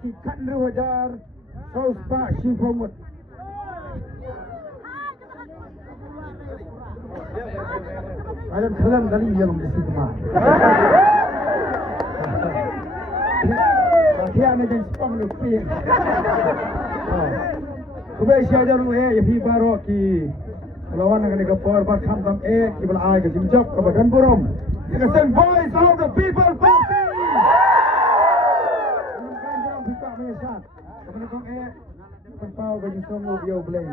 ki kan wajar saus pak shifomut ayam kalam dari yang di situ mah dia ni jadi spam lupi kubai siajar lu ya fi baro ki lawan dengan kapor bar kham tam ki bal ai ke jimjok ke badan burom kita send voice of the people party kita mesat kemudian kong perpau bagi semua yo blay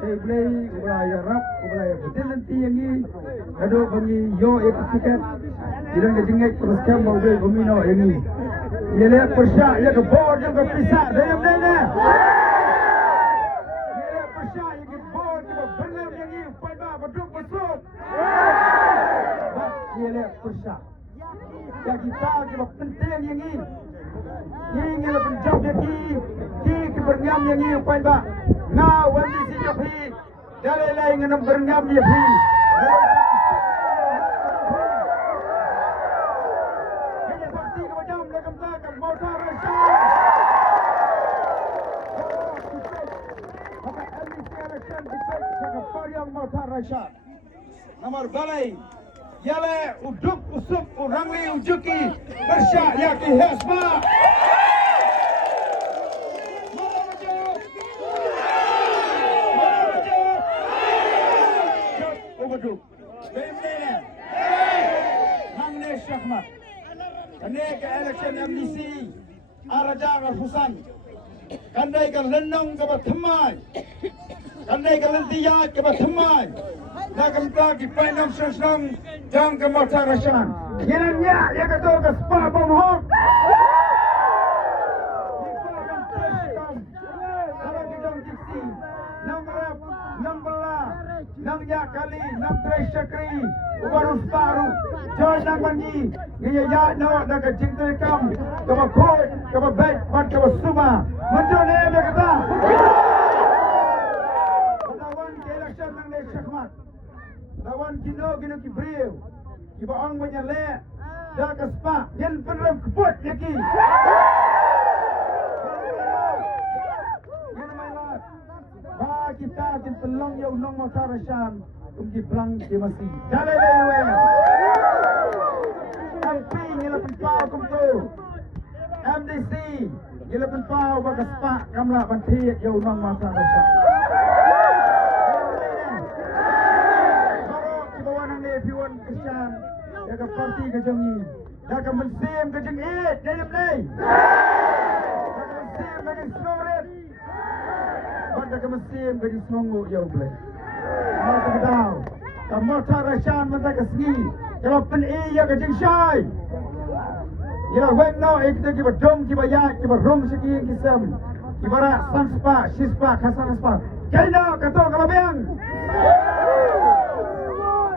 blay ubaya rap ubaya betul nanti yang ni ado bagi yo tiket ilang ke jingek terus kam mau be gomino yang ni ye le persya ya ke board yang ke pisah dayam dana ye le persya ya ke board ke benar yang ni pada beduk besuk ye le persya ya kita ke penting yang ni ini adalah penjawab yang ki berngam yang ini upai ba na wani si jopi dale lai ngam berngam ya pi ini bakti ke macam lekam ta ke motor rasa apa MDC election debate ke pariang motor rasa nomor balai yale uduk usuk urangli ujuki bersya ya ki hasba Kandai ke election MDC Araja Rafusan Kandai ke lenong ke batamai Kandai ke lentiyat ke batamai Nakam ki painam sasam jang ke motor rasan Yenanya ya kata ke spa bomhok Kalau kita kisi Nam rap, nam bela Nam yakali, nam treshakri Ubarus baru Joy nam bangi Ngaya ya nawak dah ke cinta kam Kaba koi, kaba baik, bat kaba suma Muncul ni dia kata Lawan ke election nang ni syakmat Lawan kino ki beriu Kiba orang banyak lek Dah ke spa Yang penerang kebut yaki Ba kita kin pelong yo nong motor rasan kumki blang di masi dale lewe MP ngila penpau kum tu MDC ngila penpau ba spa kamla banti yo nong motor rasan baro ki bawa nang ne piwan kesan ya ka parti ke jongi ya ka mensim ke jeng dalam nei ya ka mensim ke snoret pada kemesim bagi semua ya boleh. Mau kedau. Kamu tarasan mata kesni. Kalau pen ya kecing syai. Ila wen no kita ki badom ki bayak ki barom sekian kisam. Ibara sanspa sispa khasan spa. Kaina kato kalabang.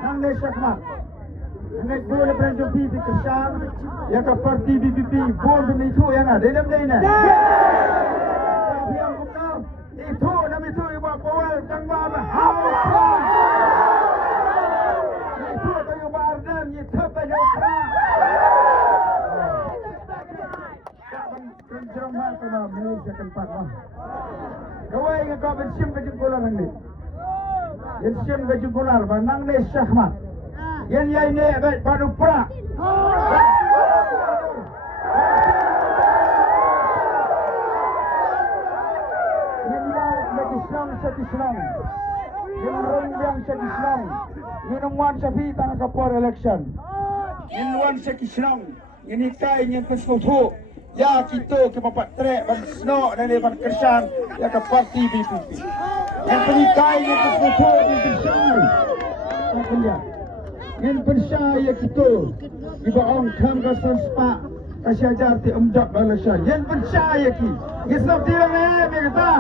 Nang ne syakmat. Ngai boleh berjumpa pipi kesan. Ya ka parti BPP bon demi itu yang ada dalam dina. Yang kumau itu nama itu ibu kawal kang baba itu tayo bardan itu tayo kra kan jerman kana Malaysia kan patah kawai nga ka bensim ka jumpulan ni yan sim ka jumpulan ba nang ne syahmat yan yai ne baik padu pra Islam sa Islam. Yung yang sa Islam. Yung wan sa pitang kapor election. Yung wan sa Islam. Yung ikay yung peskutu. Ya kita ke bapak trek ban sno dan ban kersan ya ke parti BPP. Yang penikay yung peskutu yung peskutu. Apa dia? Yang percaya kita. Iba orang kam kasan spa. Kasih ajar ti umdak balasan. Yang percaya ki. Islam tidak ni kata.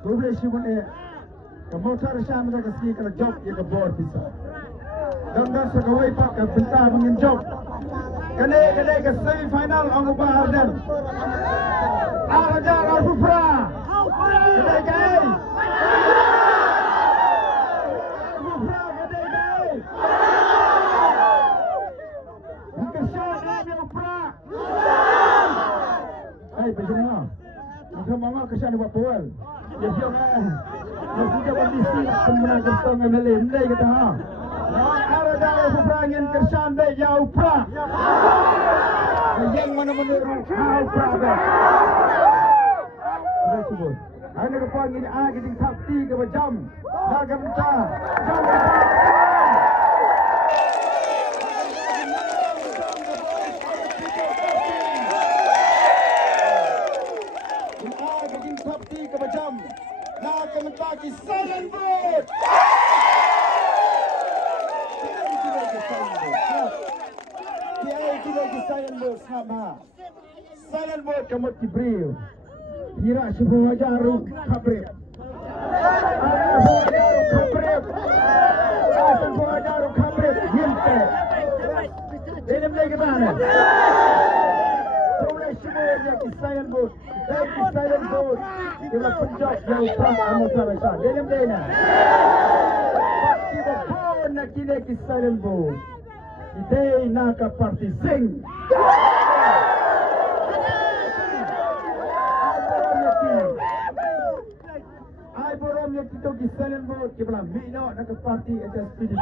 Boleh sibuk kamu cari sama mereka sih kalau job ya ke board bisa. Dan sekawai pak ke bentar mungkin job. Kedai ke semi final ang Arden. Araja Rafufra. Kedai kedai. Rafufra kedai kedai. Kesan Ya siap Masih kondisi sebenarnya gentong MLA Mendai kata ha. Ada dah perangin kersan baik jauh pra. Yang mana menurut jauh pra baik. Baik sebut. Anda kepuan ini kita sakti ke jam. Dah kementar. Jam. Sakti ke jam. Dah kementar ki silent vote. Silent vote sama. Silent vote kamu diberi. Kira sebuah wajaru kabrib. Sebuah wajaru kabrib. Hinte. Ini mereka mana? Boleh sebuah yang silent vote. Dari silent vote. Kita penjak yang tak amat salah. Ini mereka. Kita pun nak kira silent vote. Today Naka Party sing. I borom yang kita silent vote kita Mino Naka Party HSPDP.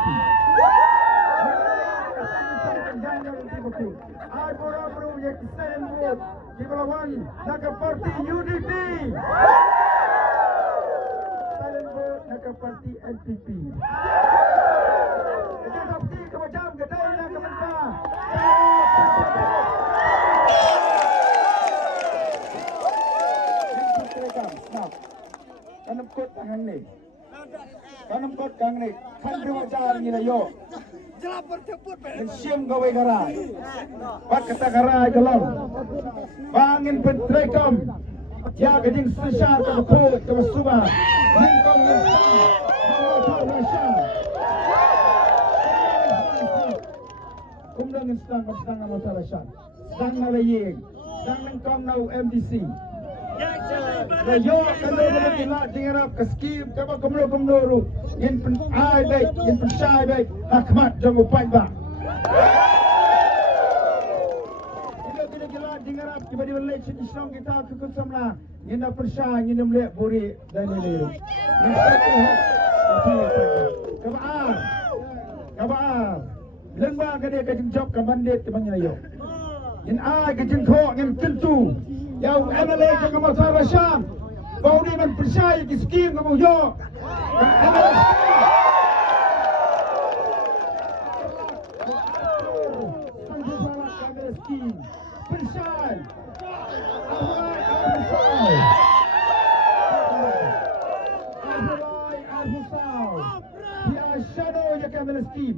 I borom yang silent vote kita Wani Naka Party UDP. Silent vote Naka Party NPP. Sakti ke macam kedai nak kementar. Snap. Kanam kot tangan ni. Kanam kot tangan ni. Kan dua jar ni lah yo. Siam gawe garai. Pak kata garai gelom. Bangin pentrekam. Ya gading sesar ke kot ke subah. Lingkong nisam. Mau nasam. Undang sedang masalah syar. Sedang nalaying. Sedang nengkong nau MDC. Yo kalau boleh dilat dengarap ke skim kapa kumlo yin pen ai baik yin pen syai baik akmat jong upai ba. Kita tidak dilat dengarap kepada election Islam kita cukup samla yin dah persyai yin melihat buri dan lele. Yin satu kapa lembang ke dia kajing job ke bandit ke banyak yo. Yin ai kajing kok yin kentu. Yang MLA jangan masalah Syam. Bau ni man percaya di skim kamu yo. Percaya. Dia shadow je kamera skim.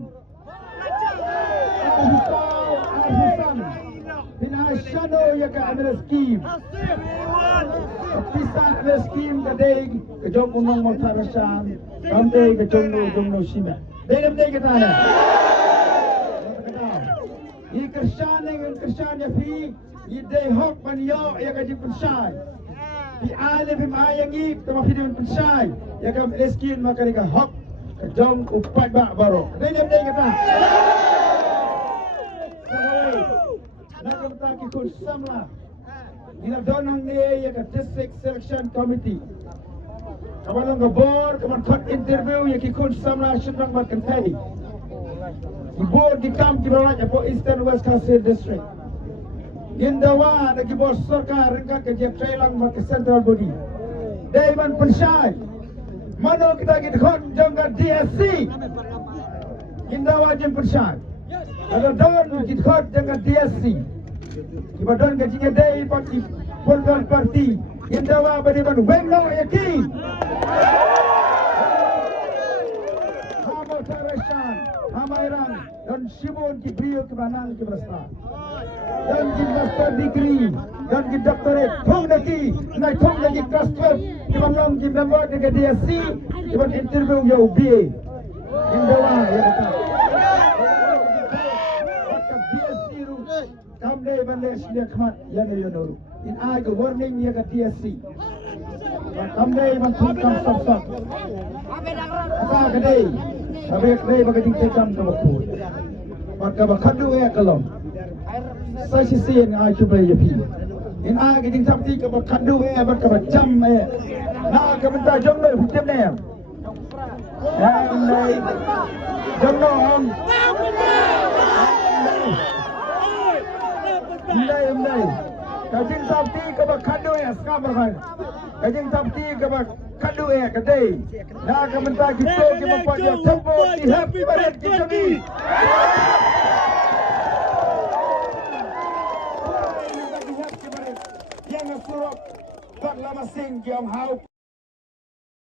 Bina shadow ya ke amir skim. Pisah amir skim kadai kejong unong motarasam, kamdai kejong no shima. Dalam day kita ada. Ini kersan ya fi, ini day hok maniyo ya kaji pensai. Di ale bim ayangi tama fi dim pensai ya kam skim makani ka hok kejong upat bak baru. Dalam day kita. Nak kita ikut samla. Ina donang ni ya ke district selection committee. Kawan ngabor, kawan cut interview ya ikut samla sedang makan tadi. Di board di kamp di bawah apa Eastern West Kasir district. Indawa lagi bos sarkar ringka ke dia trailang makan central body. Daiman pensyai. Mana kita ikut jangka DSC. Indawa jem pensyai. Ada don kita dengan DSC. Kita don gajinya day parti Polgan parti. Indawa beriman wengno yakin. Hama Tarasan, Hamairan dan Simon Kibrio kebanang keberasta. Dan kita master degree dan kita doctorate. Thong lagi, naik thong lagi transfer. Kita menang kita buat dengan DSC. Kita interview ya UBA. Indawa ya kata. Kamdai bandai sedia khmat yang yonoru. In ai ke warning ya ke TSC. Kamdai mantukam sab. Apa kedai? Abe kedai bagaimana tekam ke waktu. Maka bakadu ya kalom. Saya sisi yang ai cuba ya pi. In ai ke jing sabti ke bakadu ya bakal jam ya. Nakakamenta Jong Noi Phúc tiếp nè. Hôm nay Jong Noi không? Hôm nay Kajing Sabti kabak kado ya sekamar kan. Kajing Sabti kabak kado ya kadai. Nakakamenta kita kemampuan dia tempo di happy barat kita ni. Yang suruh buat lama sing yang hau